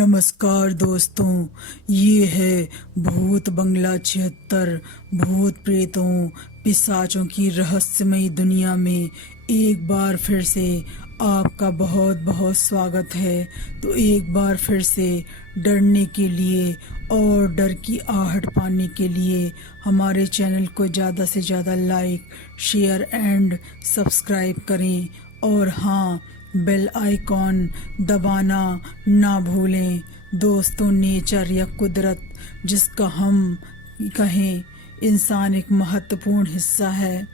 नमस्कार दोस्तों, ये है भूत बंगला 76। भूत प्रेतों पिशाचों की रहस्यमयी दुनिया में एक बार फिर से आपका बहुत बहुत स्वागत है। तो एक बार फिर से डरने के लिए और डर की आहट पाने के लिए हमारे चैनल को ज़्यादा से ज़्यादा लाइक, शेयर एंड सब्सक्राइब करें। और हाँ, बेल आइकॉन दबाना ना भूलें। दोस्तों, नेचर या कुदरत जिसका हम कहें, इंसान एक महत्वपूर्ण हिस्सा है।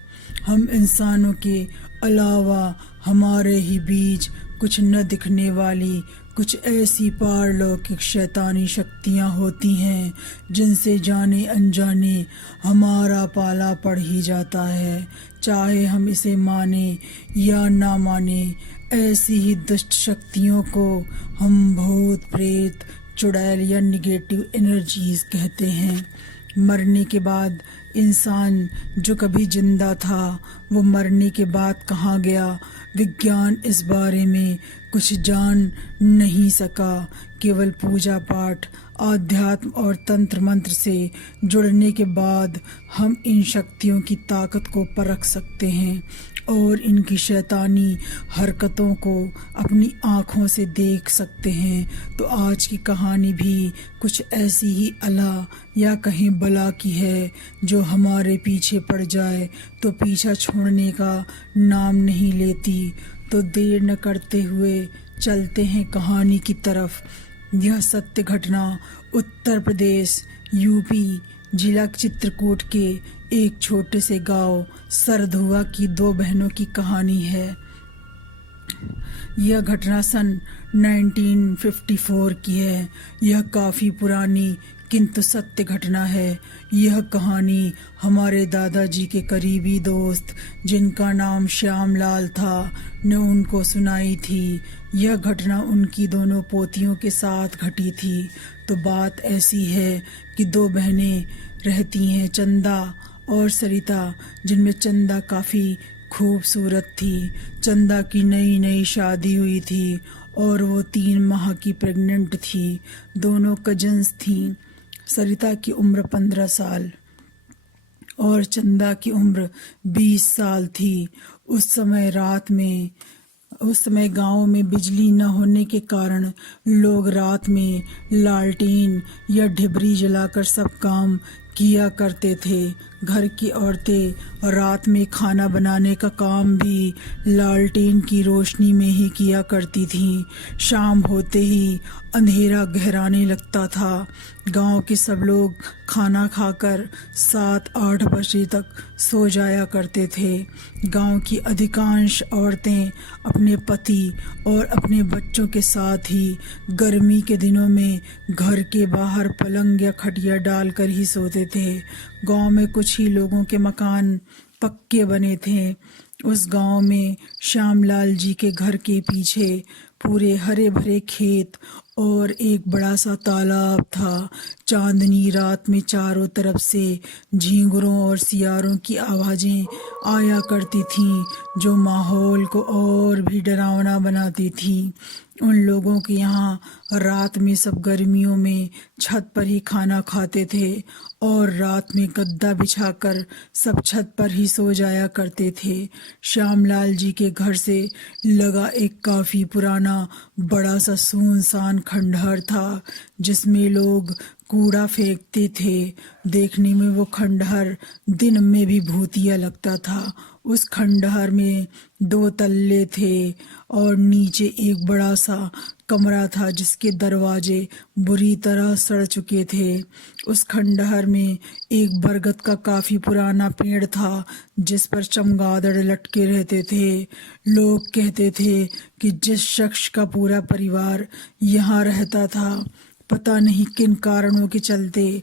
हम इंसानों के अलावा हमारे ही बीच कुछ न दिखने वाली कुछ ऐसी पारलौकिक शैतानी शक्तियाँ होती हैं जिनसे जाने अनजाने हमारा पाला पड़ ही जाता है। चाहे हम इसे माने या ना माने, ऐसी ही दुष्ट शक्तियों को हम भूत प्रेत, चुड़ैल या निगेटिव एनर्जीज कहते हैं। मरने के बाद इंसान जो कभी जिंदा था वो मरने के बाद कहाँ गया, विज्ञान इस बारे में कुछ जान नहीं सका। केवल पूजा पाठ, आध्यात्म और तंत्र मंत्र से जुड़ने के बाद हम इन शक्तियों की ताकत को परख सकते हैं और इनकी शैतानी हरकतों को अपनी आँखों से देख सकते हैं। तो आज की कहानी भी कुछ ऐसी ही अला या कहीं बला की है जो हमारे पीछे पड़ जाए तो पीछा छोड़ने का नाम नहीं लेती। तो देर न करते हुए चलते हैं कहानी की तरफ। यह सत्य घटना उत्तर प्रदेश यूपी जिला चित्रकूट के एक छोटे से गांव सरधुआ की दो बहनों की कहानी है। यह घटना सन 1954 की है। यह काफ़ी पुरानी किंतु सत्य घटना है। यह कहानी हमारे दादाजी के करीबी दोस्त, जिनका नाम श्यामलाल था, ने उनको सुनाई थी। यह घटना उनकी दोनों पोतियों के साथ घटी थी। तो बात ऐसी है कि दो बहनें रहती हैं, चंदा और सरिता, जिनमें चंदा काफ़ी खूबसूरत थी। चंदा की नई नई शादी हुई थी और वो 3 माह की प्रेग्नेंट थी। दोनों कजन्स थीं। सरिता की उम्र 15 साल और चंदा की उम्र 20 साल थी। उस समय गांव में बिजली न होने के कारण लोग रात में लालटेन या ढिबरी जलाकर सब काम किया करते थे। घर की औरतें रात में खाना बनाने का काम भी लालटेन की रोशनी में ही किया करती थीं। शाम होते ही अंधेरा गहराने लगता था। गांव के सब लोग खाना खाकर 7-8 बजे तक सो जाया करते थे। गांव की अधिकांश औरतें अपने पति और अपने बच्चों के साथ ही गर्मी के दिनों में घर के बाहर पलंग या खटिया डालकर ही सोते थे। गांव में कुछ ही लोगों के मकान पक्के बने थे। उस गांव में श्यामलाल जी के घर के पीछे पूरे हरे भरे खेत और एक बड़ा सा तालाब था। चांदनी रात में चारों तरफ से झींगुरों और सियारों की आवाज़ें आया करती थीं, जो माहौल को और भी डरावना बनाती थीं। उन लोगों के यहाँ रात में सब गर्मियों में छत पर ही खाना खाते थे और रात में गद्दा बिछाकर सब छत पर ही सो जाया करते थे। श्यामलाल जी के घर से लगा एक काफ़ी पुराना बड़ा सा सुनसान खंडहर था, जिसमें लोग कूड़ा फेंकते थे। देखने में वो खंडहर दिन में भी भूतिया लगता था। उस खंडहर में 2 तल्ले थे और नीचे एक बड़ा सा कमरा था जिसके दरवाजे बुरी तरह सड़ चुके थे। उस खंडहर में एक बरगद का काफ़ी पुराना पेड़ था जिस पर चमगादड़ लटके रहते थे। लोग कहते थे कि जिस शख्स का पूरा परिवार यहाँ रहता था, पता नहीं किन कारणों के चलते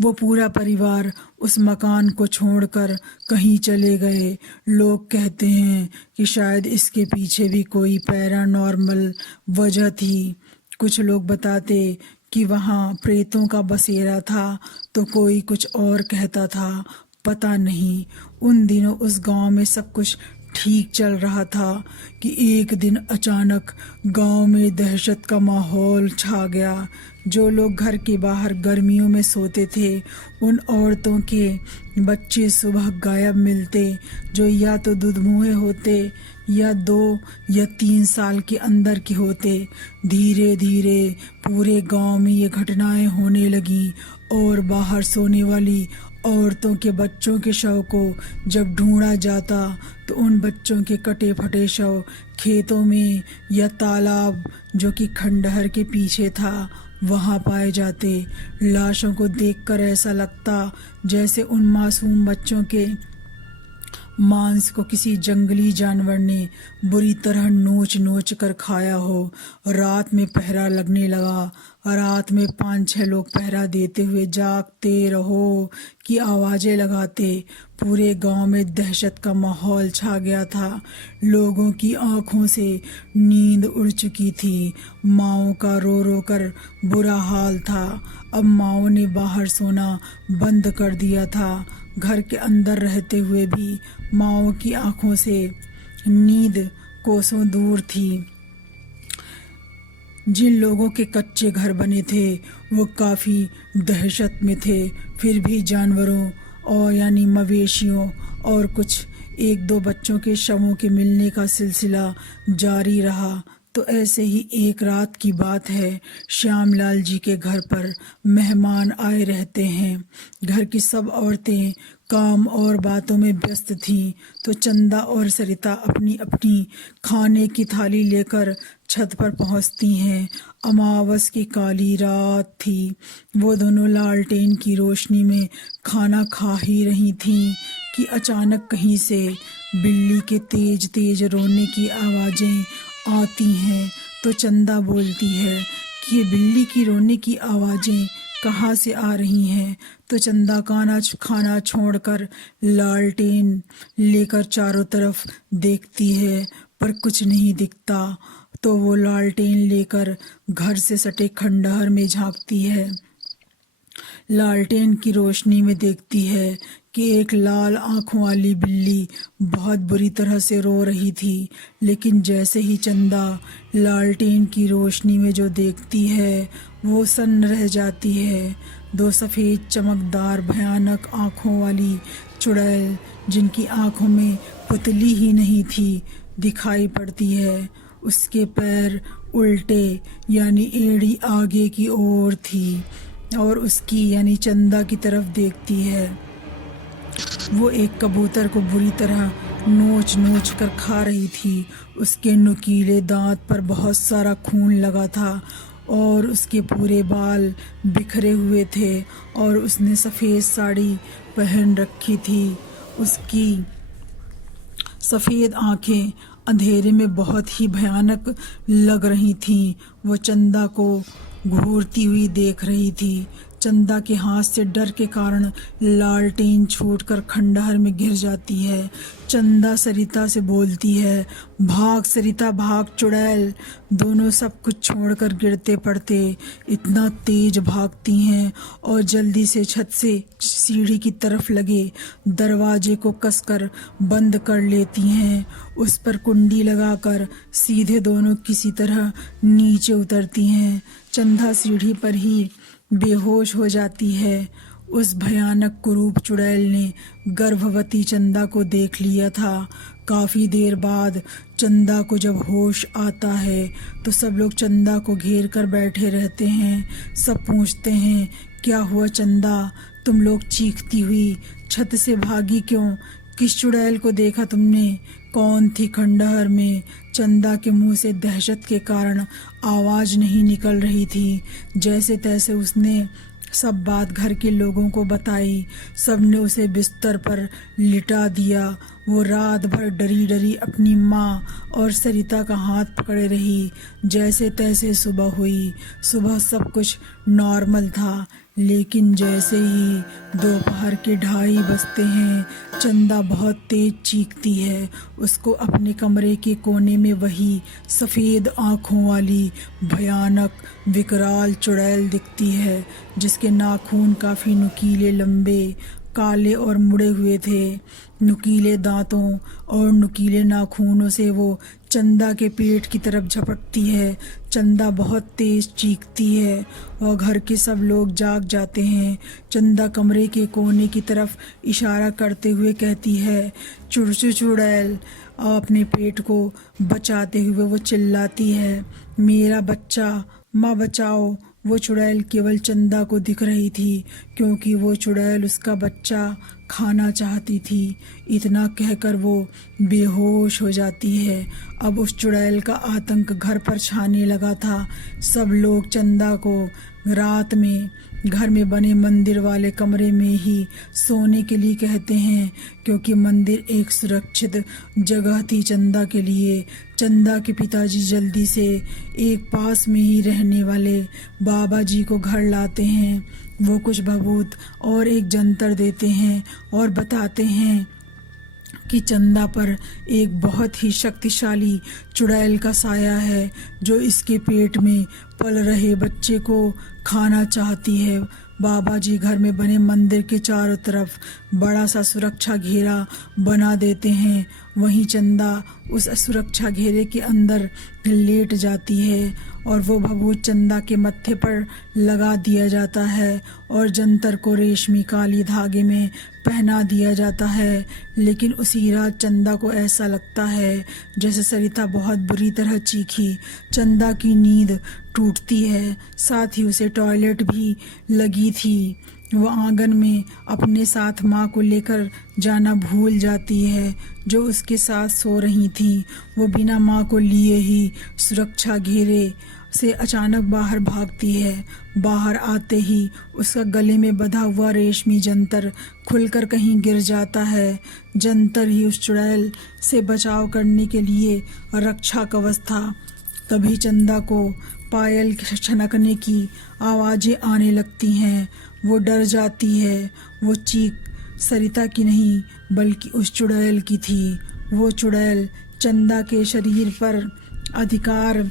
वो पूरा परिवार उस मकान को छोड़कर कहीं चले गए। लोग कहते हैं कि शायद इसके पीछे भी कोई पैरानॉर्मल वजह थी। कुछ लोग बताते कि वहाँ प्रेतों का बसेरा था, तो कोई कुछ और कहता था। पता नहीं। उन दिनों उस गांव में सब कुछ ठीक चल रहा था कि एक दिन अचानक गांव में दहशत का माहौल छा गया। जो लोग घर के बाहर गर्मियों में सोते थे, उन औरतों के बच्चे सुबह गायब मिलते, जो या तो दुधमुहे होते या 2 या 3 साल के अंदर के होते। धीरे धीरे पूरे गांव में ये घटनाएं होने लगी और बाहर सोने वाली औरतों के बच्चों के शव को जब ढूंढा जाता तो उन बच्चों के कटे फटे शव खेतों में या तालाब जो कि खंडहर के पीछे था वहाँ पाए जाते। लाशों को देखकर ऐसा लगता जैसे उन मासूम बच्चों के मांस को किसी जंगली जानवर ने बुरी तरह नोच नोच कर खाया हो। रात में पहरा लगने लगा। रात में 5-6 लोग पहरा देते हुए जागते रहो की आवाजें लगाते। पूरे गांव में दहशत का माहौल छा गया था। लोगों की आंखों से नींद उड़ चुकी थी। माओ का रो रो कर बुरा हाल था। अब माओ ने बाहर सोना बंद कर दिया था। घर के अंदर रहते हुए भी माओ की आंखों से नींद कोसों दूर थी। जिन लोगों के कच्चे घर बने थे वो काफ़ी दहशत में थे। फिर भी जानवरों और यानी मवेशियों और कुछ 1-2 बच्चों के शवों के मिलने का सिलसिला जारी रहा। तो ऐसे ही एक रात की बात है। श्यामलाल जी के घर पर मेहमान आए रहते हैं। घर की सब औरतें काम और बातों में व्यस्त थीं, तो चंदा और सरिता अपनी अपनी खाने की थाली लेकर छत पर पहुंचती हैं। अमावस की काली रात थी। वो दोनों लालटेन की रोशनी में खाना खा ही रही थीं कि अचानक कहीं से बिल्ली के तेज तेज रोने की आवाज़ें आती हैं। तो चंदा बोलती है कि ये बिल्ली की रोने की आवाज़ें कहाँ से आ रही हैं। तो चंदा खाना छोड़कर लालटेन लेकर चारों तरफ देखती है पर कुछ नहीं दिखता। तो वो लालटेन लेकर घर से सटे खंडहर में झांकती है। लालटेन की रोशनी में देखती है कि एक लाल आंखों वाली बिल्ली बहुत बुरी तरह से रो रही थी। लेकिन जैसे ही चंदा लालटेन की रोशनी में जो देखती है वो सन्न रह जाती है। 2 सफ़ेद चमकदार भयानक आंखों वाली चुड़ैल, जिनकी आंखों में पुतली ही नहीं थी, दिखाई पड़ती है। उसके पैर उल्टे यानी एड़ी आगे की ओर थी और उसकी यानी चंदा की तरफ देखती है। वो एक कबूतर को बुरी तरह नोच नोच कर खा रही थी। उसके नुकीले दांत पर बहुत सारा खून लगा था और उसके पूरे बाल बिखरे हुए थे और उसने सफ़ेद साड़ी पहन रखी थी। उसकी सफ़ेद आंखें अंधेरे में बहुत ही भयानक लग रही थीं। वो चंदा को घूरती हुई देख रही थी। चंदा के हाथ से डर के कारण लालटेन छूटकर खंडहर में गिर जाती है। चंदा सरिता से बोलती है, भाग सरिता भाग चुड़ैल। दोनों सब कुछ छोड़कर गिरते पड़ते इतना तेज भागती हैं और जल्दी से छत से सीढ़ी की तरफ लगे दरवाजे को कसकर बंद कर लेती हैं। उस पर कुंडी लगाकर सीधे दोनों किसी तरह नीचे उतरती हैं। चंदा सीढ़ी पर ही बेहोश हो जाती है। उस भयानक कुरूप चुड़ैल ने गर्भवती चंदा को देख लिया था। काफ़ी देर बाद चंदा को जब होश आता है तो सब लोग चंदा को घेर कर बैठे रहते हैं। सब पूछते हैं, क्या हुआ चंदा, तुम लोग चीखती हुई छत से भागी क्यों? किस चुड़ैल को देखा तुमने? कौन थी खंडहर में? चंदा के मुंह से दहशत के कारण आवाज़ नहीं निकल रही थी। जैसे तैसे उसने सब बात घर के लोगों को बताई। सब ने उसे बिस्तर पर लिटा दिया। वो रात भर डरी डरी अपनी माँ और सरिता का हाथ पकड़े रही। जैसे तैसे सुबह हुई। सुबह सब कुछ नॉर्मल था, लेकिन जैसे ही दोपहर के 2:30 बजते हैं, चंदा बहुत तेज चीखती है। उसको अपने कमरे के कोने में वही सफ़ेद आँखों वाली भयानक विकराल चुड़ैल दिखती है, जिसके नाखून काफ़ी नुकीले लंबे, काले और मुड़े हुए थे। नुकीले दांतों और नुकीले नाखूनों से वो चंदा के पेट की तरफ झपटती है। चंदा बहुत तेज चीखती है और घर के सब लोग जाग जाते हैं। चंदा कमरे के कोने की तरफ इशारा करते हुए कहती है, चुड़चु चुड़ैल। अपने पेट को बचाते हुए वो चिल्लाती है, मेरा बच्चा, माँ बचाओ। वो चुड़ैल केवल चंदा को दिख रही थी, क्योंकि वो चुड़ैल उसका बच्चा खाना चाहती थी। इतना कहकर वो बेहोश हो जाती है। अब उस चुड़ैल का आतंक घर पर छाने लगा था। सब लोग चंदा को रात में घर में बने मंदिर वाले कमरे में ही सोने के लिए कहते हैं, क्योंकि मंदिर एक सुरक्षित जगह थी चंदा के लिए। चंदा के पिताजी जल्दी से एक पास में ही रहने वाले बाबा जी को घर लाते हैं। वो कुछ भभूत और एक जंतर देते हैं और बताते हैं कि चंदा पर एक बहुत ही शक्तिशाली चुड़ैल का साया है, जो इसके पेट में पल रहे बच्चे को खाना चाहती है। बाबा जी घर में बने मंदिर के चारों तरफ बड़ा सा सुरक्षा घेरा बना देते हैं। वहीं चंदा उस सुरक्षा घेरे के अंदर लेट जाती है और वो भभूत चंदा के मत्थे पर लगा दिया जाता है और जंतर को रेशमी काली धागे में पहना दिया जाता है। लेकिन उसी रात चंदा को ऐसा लगता है जैसे सरिता बहुत बुरी तरह चीखी। चंदा की नींद टूटती है, साथ ही उसे टॉयलेट भी लगी थी। वो आंगन में अपने साथ माँ को लेकर जाना भूल जाती है, जो उसके साथ सो रही थी। वो बिना माँ को लिए ही सुरक्षा घेरे से अचानक बाहर भागती है। बाहर आते ही उसका गले में बंधा हुआ रेशमी जंतर खुलकर कहीं गिर जाता है। जंतर ही उस चुड़ैल से बचाव करने के लिए रक्षा कवच था। तभी चंदा को पायल छनकने की आवाज़ें आने लगती हैं। वो डर जाती है। वो चीख सरिता की नहीं बल्कि उस चुड़ैल की थी। वो चुड़ैल चंदा के शरीर पर अधिकार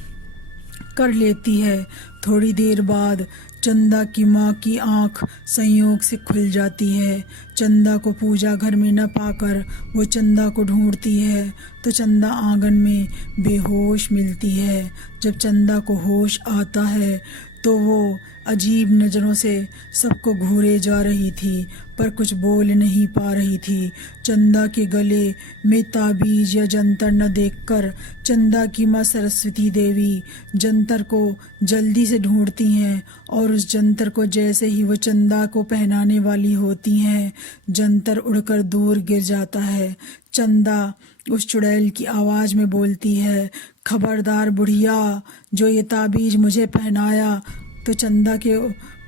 कर लेती है। थोड़ी देर बाद चंदा की माँ की आंख संयोग से खुल जाती है। चंदा को पूजा घर में न पाकर वो चंदा को ढूंढती है तो चंदा आंगन में बेहोश मिलती है। जब चंदा को होश आता है तो वो अजीब नज़रों से सबको घूरे जा रही थी, पर कुछ बोल नहीं पा रही थी। चंदा के गले में ताबीज या जंतर न देखकर चंदा की माँ सरस्वती देवी जंतर को जल्दी से ढूंढती हैं और उस जंतर को जैसे ही वो चंदा को पहनाने वाली होती हैं, जंतर उड़कर दूर गिर जाता है। चंदा उस चुड़ैल की आवाज़ में बोलती है, खबरदार बुढ़िया, जो ये ताबीज मुझे पहनाया। तो चंदा के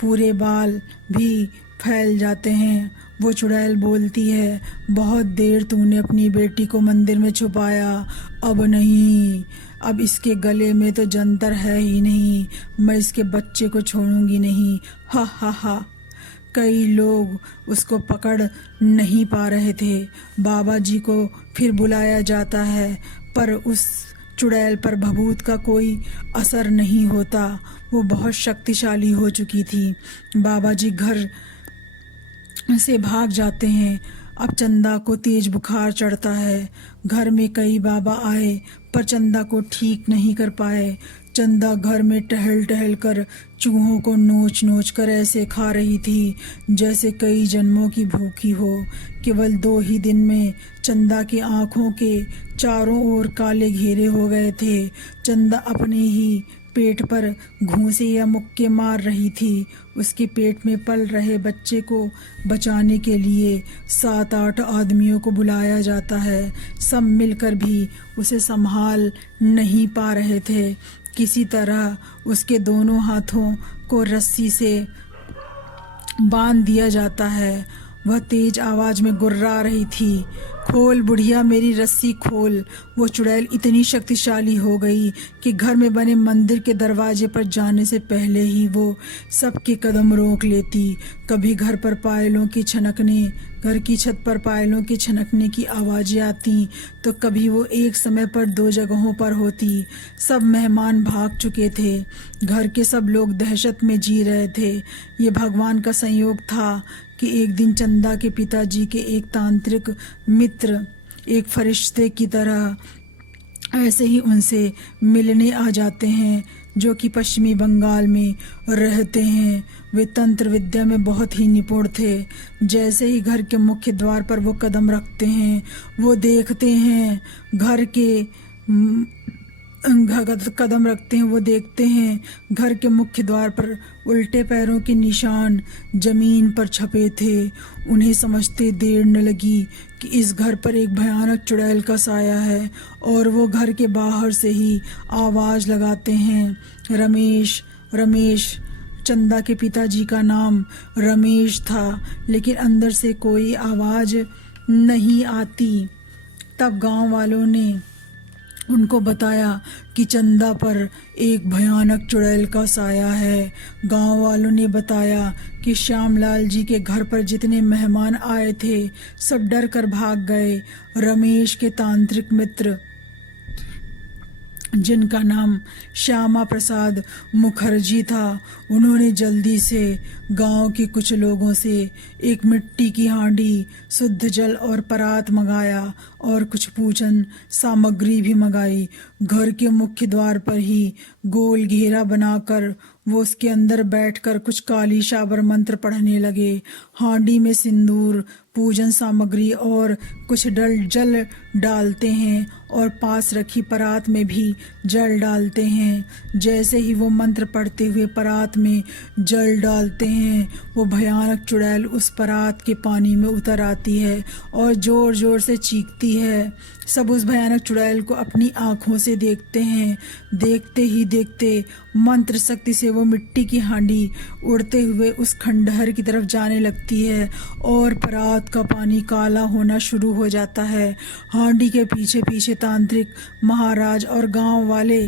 पूरे बाल भी फैल जाते हैं। वो चुड़ैल बोलती है, बहुत देर तूने अपनी बेटी को मंदिर में छुपाया, अब नहीं, अब इसके गले में तो जंतर है ही नहीं, मैं इसके बच्चे को छोड़ूंगी नहीं। हा हा हा। कई लोग उसको पकड़ नहीं पा रहे थे। बाबा जी को फिर बुलाया जाता है, पर उस चुड़ैल पर भभूत का कोई असर नहीं होता। वो बहुत शक्तिशाली हो चुकी थी। बाबा जी घर से भाग जाते हैं। अब चंदा को तेज बुखार चढ़ता है। घर में कई बाबा आए पर चंदा को ठीक नहीं कर पाए। चंदा घर में टहल टहल कर चूहों को नोच नोच कर ऐसे खा रही थी जैसे कई जन्मों की भूखी हो। केवल 2 ही दिन में चंदा की आंखों के चारों ओर काले घेरे हो गए थे। चंदा अपने ही पेट पर घूंसे या मुक्के मार रही थी। उसके पेट में पल रहे बच्चे को बचाने के लिए 7-8 आदमियों को बुलाया जाता है। सब मिलकर भी उसे संभाल नहीं पा रहे थे। किसी तरह उसके दोनों हाथों को रस्सी से बांध दिया जाता है। वह तेज आवाज में गुर्रा रही थी, खोल बुढ़िया मेरी रस्सी खोल। वो चुड़ैल इतनी शक्तिशाली हो गई कि घर में बने मंदिर के दरवाजे पर जाने से पहले ही वो सबके कदम रोक लेती। कभी घर की छत पर पायलों के छनकने की आवाज़ें आती, तो कभी वो एक समय पर 2 जगहों पर होती। सब मेहमान भाग चुके थे, घर के सब लोग दहशत में जी रहे थे। ये भगवान का संयोग था कि एक दिन चंदा के पिताजी के एक तांत्रिक मित्र एक फरिश्ते की तरह ऐसे ही उनसे मिलने आ जाते हैं, जो कि पश्चिमी बंगाल में रहते हैं। वे तंत्र विद्या में बहुत ही निपुण थे। जैसे ही घर के मुख्य द्वार पर वो कदम रखते हैं, वो देखते हैं घर के मुख्य द्वार पर उल्टे पैरों के निशान जमीन पर छपे थे। उन्हें समझते देर न लगी कि इस घर पर एक भयानक चुड़ैल का साया है, और वो घर के बाहर से ही आवाज़ लगाते हैं, रमेश रमेश। चंदा के पिताजी का नाम रमेश था, लेकिन अंदर से कोई आवाज़ नहीं आती। तब गांव वालों ने उनको बताया कि चंदा पर एक भयानक चुड़ैल का साया है। गांव वालों ने बताया कि श्यामलाल जी के घर पर जितने मेहमान आए थे, सब डर कर भाग गए। रमेश के तांत्रिक मित्र, जिनका नाम श्यामा प्रसाद मुखर्जी था, उन्होंने जल्दी से गांव के कुछ लोगों से एक मिट्टी की हांडी, शुद्ध जल और परात मंगाया और कुछ पूजन सामग्री भी मंगाई। घर के मुख्य द्वार पर ही गोल घेरा बनाकर वो उसके अंदर बैठकर कुछ काली शाबर मंत्र पढ़ने लगे। हांडी में सिंदूर, पूजन सामग्री और कुछ जल डालते हैं और पास रखी परात में भी जल डालते हैं। जैसे ही वो मंत्र पढ़ते हुए परात में जल डालते हैं, वो भयानक चुड़ैल उस परात के पानी में उतर आती है और ज़ोर ज़ोर से चीखती है। सब उस भयानक चुड़ैल को अपनी आँखों से देखते हैं। देखते ही देखते मंत्र शक्ति से वो मिट्टी की हांडी उड़ते हुए उस खंडहर की तरफ जाने लगती है और परात का पानी काला होना शुरू हो जाता है। हांडी के पीछे पीछे तांत्रिक महाराज और गांव वाले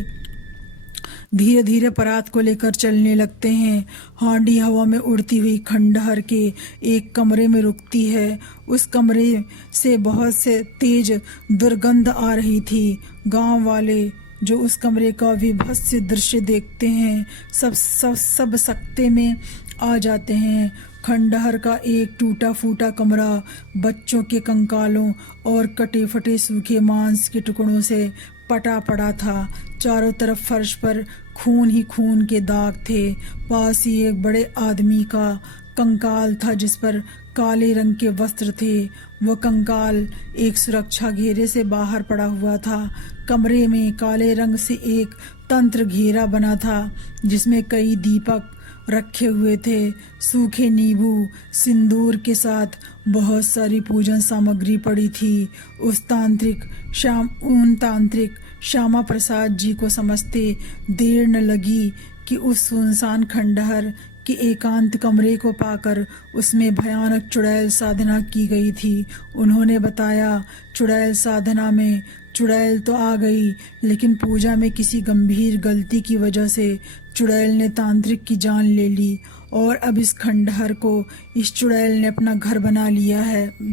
धीरे धीरे परात को लेकर चलने लगते हैं। हांडी हवा में उड़ती हुई खंडहर के एक कमरे में रुकती है। उस कमरे से बहुत से तेज दुर्गंध आ रही थी। गांव वाले जो उस कमरे का विभत्स दृश्य देखते हैं, सब सकते में आ जाते हैं। खंडहर का एक टूटा फूटा कमरा बच्चों के कंकालों और कटे फटे सूखे मांस के टुकड़ों से पटा पड़ा था। चारों तरफ फर्श पर खून ही खून के दाग थे। पास ही एक बड़े आदमी का कंकाल था, जिस पर काले रंग के वस्त्र थे। वह कंकाल एक सुरक्षा घेरे से बाहर पड़ा हुआ था। कमरे में काले रंग से एक तंत्र घेरा बना था, जिसमें कई दीपक रखे हुए थे। सूखे नींबू सिंदूर के साथ बहुत सारी पूजन सामग्री पड़ी थी। उन तांत्रिक श्यामा प्रसाद जी को समझते देर न लगी कि उस सुनसान खंडहर के एकांत कमरे को पाकर उसमें भयानक चुड़ैल साधना की गई थी। उन्होंने बताया, चुड़ैल साधना में चुड़ैल तो आ गई, लेकिन पूजा में किसी गंभीर गलती की वजह से चुड़ैल ने तांत्रिक की जान ले ली और अब इस खंडहर को इस चुड़ैल ने अपना घर बना लिया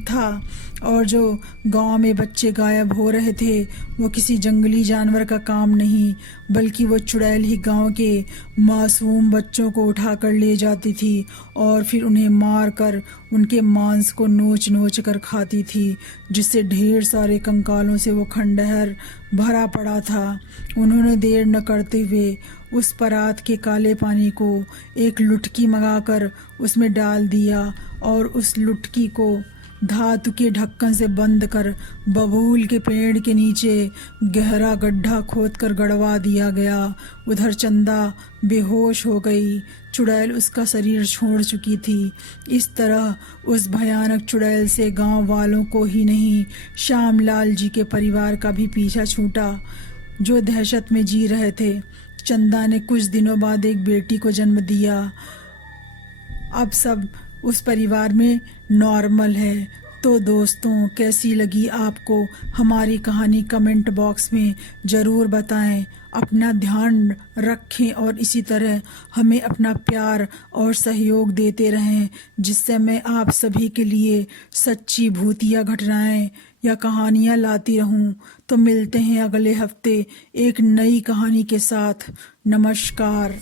था। और जो गांव में बच्चे गायब हो रहे थे, वो किसी जंगली जानवर का काम नहीं, बल्कि वो चुड़ैल ही गांव के मासूम बच्चों को उठाकर ले जाती थी और फिर उन्हें मार कर उनके मांस को नोच नोच कर खाती थी, जिससे ढेर सारे कंकालों से वो खंडहर भरा पड़ा था। उन्होंने देर न करते हुए उस परात के काले पानी को एक लुटकी मंगाकर उसमें डाल दिया और उस लुटकी को धातु के ढक्कन से बंद कर बबूल के पेड़ के नीचे गहरा गड्ढा खोदकर गड़वा दिया गया। उधर चंदा बेहोश हो गई। चुड़ैल उसका शरीर छोड़ चुकी थी। इस तरह उस भयानक चुड़ैल से गांव वालों को ही नहीं, श्यामलाल जी के परिवार का भी पीछा छूटा, जो दहशत में जी रहे थे। चंदा ने कुछ दिनों बाद एक बेटी को जन्म दिया। अब सब उस परिवार में नॉर्मल है। तो दोस्तों, कैसी लगी आपको हमारी कहानी कमेंट बॉक्स में ज़रूर बताएं। अपना ध्यान रखें और इसी तरह हमें अपना प्यार और सहयोग देते रहें, जिससे मैं आप सभी के लिए सच्ची भूतिया घटनाएं या कहानियां लाती रहूं। तो मिलते हैं अगले हफ्ते एक नई कहानी के साथ। नमस्कार।